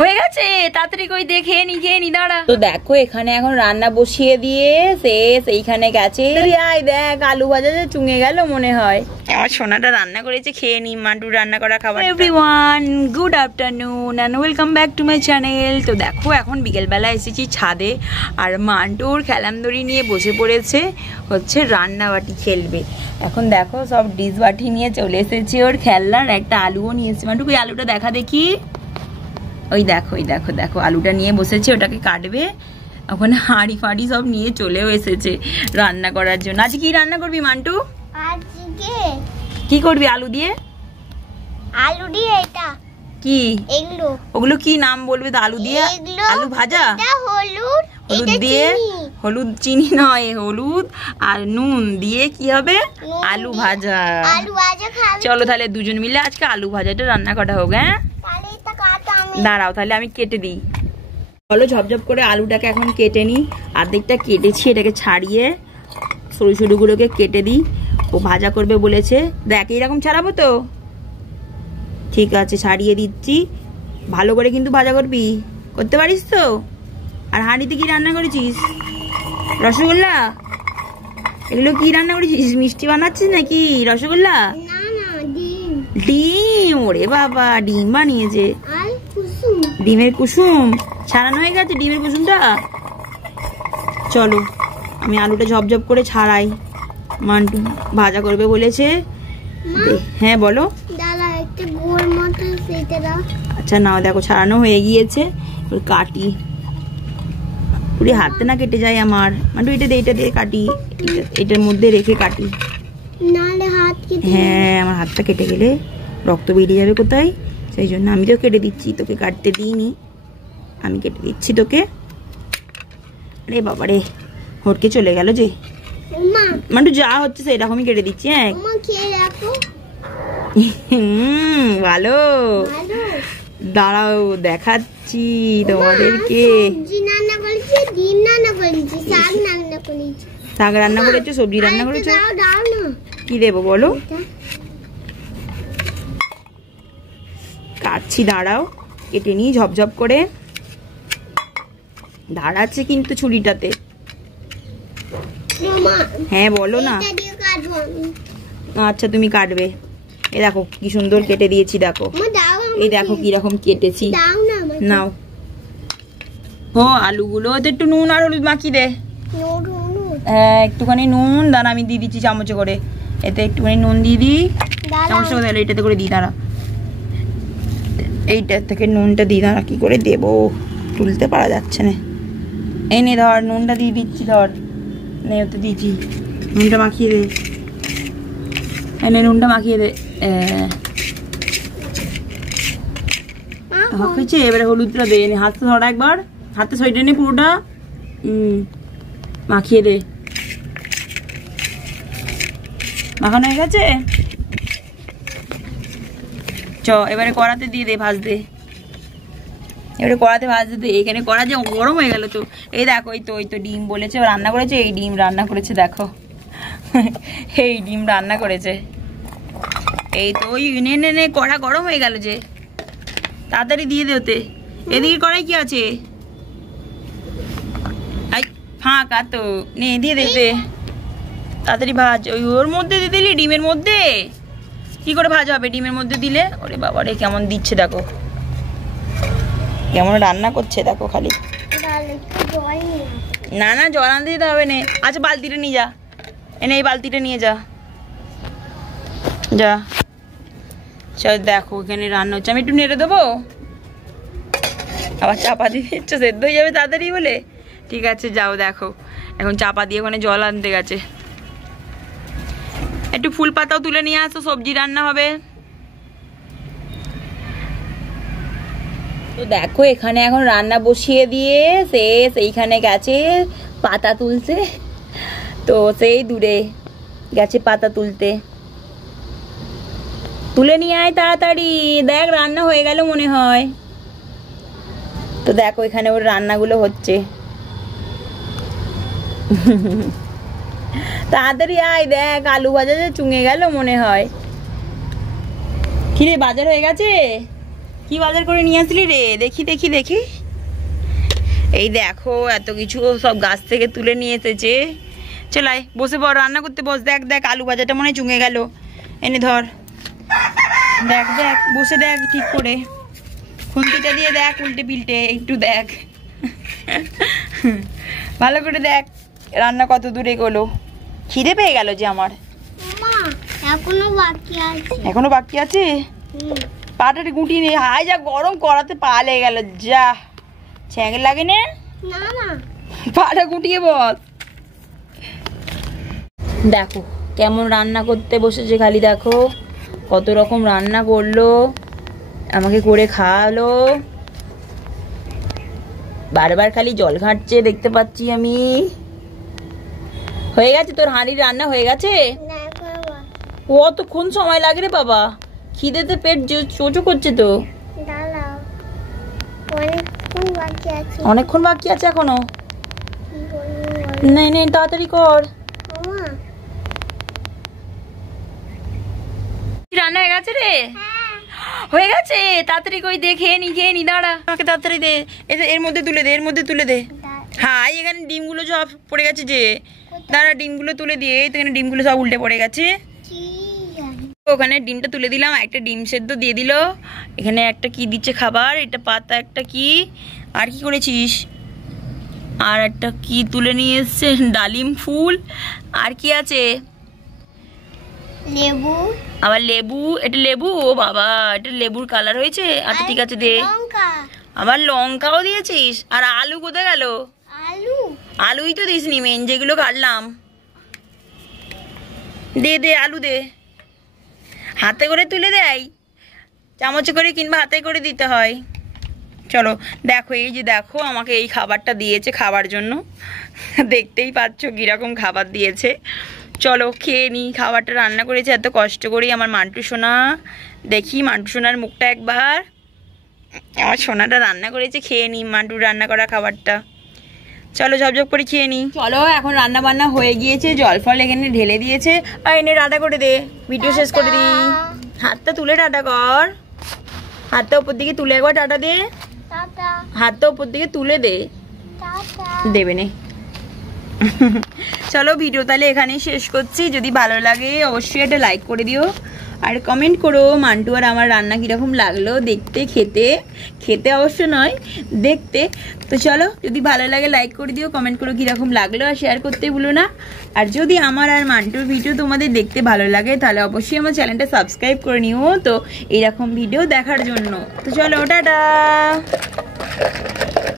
হয়ে গেছে, তাড়াতাড়ি করে দিয়ে খেয়ে নি দাঁড়া। তো দেখো এখানে এখন রান্না বসিয়ে দিয়ে শেষ, এইখানে গেছে। আয় দেখ আলু ভাজা যে চুঙে গেল মনে হয়। আমার সোনাটা রান্না করেছে, খেয়ে নি মান্টুর রান্না করা খাবার। Everyone good afternoon and welcome back to my channel. তো দেখো এখন বিকেলবেলা এসেছি ছাদে, আর মান্টুর খেলামদড়ি নিয়ে বসে পড়েছে, হচ্ছে রান্নাবাটি খেলবে। এখন দেখো সব ডিশ বাটি নিয়ে চলে এসেছে ওর খেলনার, একটা আলুও নিয়ে এসেছে। মান্টু ওই আলুটা দেখা দেখি, ওই দেখো দেখো আলুটা নিয়ে বসেছে, ওটাকে কাটবে। ওখানে হাঁড়ি ফাঁড়ি সব নিয়ে চলেও এসেছে রান্না করার জন্য। আজ কি রান্না করবি মান্টু? আজকে কি করবি আলু দিয়ে? আলু দিয়ে এটা কি এগুলো, ওগুলো কি নাম বলবি তো? আলু দিয়ে আলু ভাজা, হলুদ, হলুদ দিয়ে, হলুদ চিনি নয়, হলুদ আর নুন দিয়ে কি হবে? আলু ভাজা। আলু ভাজা খাবে? চলো তাহলে দুজন মিলে আজকে আলু ভাজাটা রান্না করা হোক। হ্যাঁ দাঁড়াও তাহলে আমি কেটে দিই। চলো ঝপঝপ করে আলুটাকে এখন কেটে নিই। অর্ধেকটা কেটেছি, এটাকে ছাড়িয়ে সরু সরুগুলোকে কেটে দিই। ও ভাজা করবে বলেছে, দেখ এইরকম ছাড়াবো তো, ঠিক আছে ছাড়িয়ে দিচ্ছি। ভালো করে কিন্তু ভাজা করবি, করতে পারিস তো? আর হাঁড়িতে কি রান্না করেছিস? রসগোল্লা? এগুলো কি রান্না করেছিস? মিষ্টি বানাচ্ছিস নাকি? রসগোল্লা? না না, ডিম। ডিম? ওরে বাবা, ডিম বানিয়েছে। আর কুসুম, ডিমের কুসুম ছাড়ানো হয়ে গেছে? ডিমের কুসুমটা চলো আমি আলুটা ঝপঝপ করে ছাড়াই। মান্টু ভাজা করবে বলেছে। হ্যাঁ বলো। দাদা একটা গোল মতো সেটা দাও। আচ্ছা নাও, দেখো ছাড়ানো হয়ে গিয়েছে। ওর কাটি, পুরো হাতে না কেটে যায় আমার। মান্টু এটা দিয়ে কাটি, এটার মধ্যে রেখে কাটি। নালে হাত কেটে, হ্যাঁ আমার হাতটা কেটে গেলে রক্ত বেরিয়ে যাবে কোথায়, সেই জন্য আমি তো কেটে দিচ্ছি, তোকে কাটতে দিইনি, আমি কেটে দিচ্ছি তোকে। আরে বাবা রে, হটকে চলে গেল যে। মান্টু যা হচ্ছে সেরকমই কেটে দিচ্ছি। হ্যাঁ ভালো, দাঁড়াও দেখাচ্ছি তোমাদেরকে। শাক রান্না করেছো, সবজি রান্না করেছো, কি দেবো বলো? কাটছি, দাঁড়াও কেটে নিই ঝপঝপ করে। দাঁড়াচ্ছে কিন্তু ছুরিটাতে। হ্যাঁ বলো না। আচ্ছা তুমি কাটবে। এই দেখো কি সুন্দর কেটে দিয়েছি, দেখো এই দেখো কিরকম কেটেছি। নাও ও আলুগুলো ওতে একটু নুন আর হলুদ মাখিয়ে দে। হ্যাঁ একটুখানি নুন, দাঁড়া আমি দিয়ে দিচ্ছি চামচে করে। এতে একটুখানি নুন দিয়ে দিই, চামচে করে এইটাতে করে দিই। দাঁড়া এইটার থেকে নুনটা দিই, দাঁড়া কি করে দেবো, তুলতে পারা যাচ্ছে না। এই নে ধর, নুনটা দিয়ে দিচ্ছি, ধর নে ওতে দিয়েছি, নুনটা মাখিয়ে দে। এনে নুনটা মাখিয়ে দে। হয়েছে, এবারে হলুদটা দে। হাতটা ধরা একবার, হাতে সইটে নে পুরোটা, মাখিয়ে দে। মাখানো হয়ে গেছে, চ এবারে কড়াতে দিয়ে দে, ভাজতে। এবারে কড়াতে ভাজতে দে। এখানে কড়া যে গরম হয়ে গেল তো। এই দেখো ওই তো ডিম বলেছে রান্না করেছে, এই ডিম রান্না করেছে দেখো। এই ডিম রান্না করেছে। এই তো ওই নে কড়া গরম হয়ে গেল যে, তাড়াতাড়ি দিয়ে দে ওতে। এদিকে কড়াই কি আছে? ফাঁকা তো, নে দিয়ে দে, তাড়াতাড়ি ভাজ। ওর মধ্যে দিয়ে দিলি, ডিমের মধ্যে কি করে ভাজ হবে ডিমের মধ্যে দিলে? ওরে বাবা রে কেমন দিচ্ছে দেখো, কেমন রান্না করছে দেখো খালি। না না জল আনতে দিতে হবে না। আচ্ছা বালতিটা নিয়ে যা, এনে এই বালতিটা নিয়ে যা, যা। চল দেখো এখানে রান্না হচ্ছে, আমি একটু নেড়ে দেবো। আবার চাপা দিয়ে দিচ্ছ, সেদ্ধ হয়ে যাবে তাড়াতাড়ি বলে। ঠিক আছে যাও, দেখো এখন চাপা দিয়ে ওখানে জল আনতে গেছে। একটু ফুল পাতাও তুলে নিয়ে আসো, সবজি রান্না হবে। তো দেখো এখানে এখন রান্না বসিয়ে দিয়ে শেষ, এইখানে গেছে পাতা তুলছে। তো সেই দূরে গেছে পাতা তুলতে, তুলে নিয়ে আয় তাড়াতাড়ি, দেখ রান্না হয়ে গেল মনে হয়। তো দেখো এখানে ওর রান্নাগুলো হচ্ছে। তাড়াতাড়ি আয়, দেখ আলু ভাজা যে চুঙে গেল মনে হয়। কিরে বাজার হয়ে গেছে? কি বাজার করে নিয়ে আসলি রে? দেখি দেখি দেখি। এই দেখো এত কিছু সব গাছ থেকে তুলে নিয়ে এসেছে। চলাই বসে পড়, রান্না করতে বস। দেখ দেখ আলু ভাজাটা মনে হয় চুঙে গেল। এনে ধর, দেখ দেখ বসে দেখ ঠিক করে, খুন্তিটা দিয়ে দেখ উল্টে পিল্টে একটু দেখ, ভালো করে দেখ রান্না কত দূরে এগোলো। খিদে পেয়ে গেল যে আমার। মা এখনো বাকি আছে। এখনো বাকি আছে? পাটাটি গুটি নেই। হাই যা গরম, করাতে পা লেগে গেল। যা ছ্যাঁকে লাগে না, না না পাটা গুটিয়ে বল। দেখো কেমন রান্না করতে বসেছে, খালি দেখো কত রকম রান্না করলো, আমাকে করে খাওয়ালো। বারবার খালি জল ঘাঁটছে দেখতে পাচ্ছি আমি। হয়ে গেছে তোর হাঁড়ির রান্না? হয়ে গেছে? না এখনো বাকি। কতক্ষণ সময় লাগে রে বাবা? খিদেতে পেট চোচো করছে তো। দাঁড়াও, অনেকক্ষণ বাকি আছে। অনেকক্ষণ বাকি আছে এখনো? কি করবো? নেই নেই তাড়াতাড়ি কর। মা রান্না হয়ে গেছে রে? হয়ে গেছে? তাড়াতাড়ি কই দে, খেয়ে নি দাঁড়া, আমাকে তাড়াতাড়ি দে। এর মধ্যে তুলে দে, এর মধ্যে তুলে দে। হ্যাঁ এখানে ডিমগুলো সব পড়ে গেছে যে, দাঁড়া ডিমগুলো তুলে দিয়ে। তো এখানে ডিমগুলো সব উল্টে পড়ে গেছে। কি জানি। ওখানে ডিমটা তুলে দিলাম, একটা ডিম সেদ্ধ দিয়ে দিল। এখানে একটা কি দিচ্ছে খাবার, এটা পাতা একটা কি, আর কি করেছিস? আর একটা কি তুলে নিয়ে এসছে, ডালিম ফুল। আর কি আছে? লেবু। আবার লেবু। এটা লেবু? ও বাবা, এটা লেবুর কালার হয়েছে। আচ্ছা ঠিক আছে দে। লঙ্কা। আবার লঙ্কাও দিয়েছিস? আর আলু কোথায় গেল? আলু। আলুই তো দিসনি, মেন যেগুলো কাটলাম। দে দে আলু দে। হাতে করে তুলে দেয়, চামচে করে কিংবা হাতে করে দিতে হয়। চলো দেখো, এই যে দেখো আমাকে এই খাবারটা দিয়েছে খাবার জন্য। দেখতেই পাচ্ছ কিরকম খাবার দিয়েছে। চলো খেয়ে নি। খাবারটা রান্না করেছে এত কষ্ট করেই আমার মান্টু সোনা। দেখি মান্টু সোনার মুখটা একবার। আমার সোনাটা রান্না করেছে, খেয়ে নি মান্টুর রান্না করা খাবারটা। চলো ঝপঝপ করে খেয়ে নি। চলো এখন রান্না বান্না হয়ে গিয়েছে, জল ফল এখানে ঢেলে দিয়েছে। আর এনে টাটা করে দে, ভিডিও শেষ করে দি। হাতটা তুলে টাটা কর, হাতটা উপর দিকে তুলে একবার টাটা দে। টাটা। হাতটা উপর দিকে তুলে দে। টাটা। দেবে নে। চলো ভিডিও তাহলে এখানেই শেষ করছি। যদি ভালো লাগে অবশ্যই একটা লাইক করে দিও, আর কমেন্ট করো মান্টু আর আমার রান্না কীরকম লাগলো দেখতে, খেতে। খেতে অবশ্য নয়, দেখতে। তো চলো যদি ভালো লাগে লাইক করে দিও, কমেন্ট করো কীরকম লাগলো, আর শেয়ার করতে ভুলো না। আর যদি আমার আর মান্টুর ভিডিও তোমাদের দেখতে ভালো লাগে তাহলে অবশ্যই আমার চ্যানেলটা সাবস্ক্রাইব করে নিও তো এইরকম ভিডিও দেখার জন্য। তো চলো টাটা।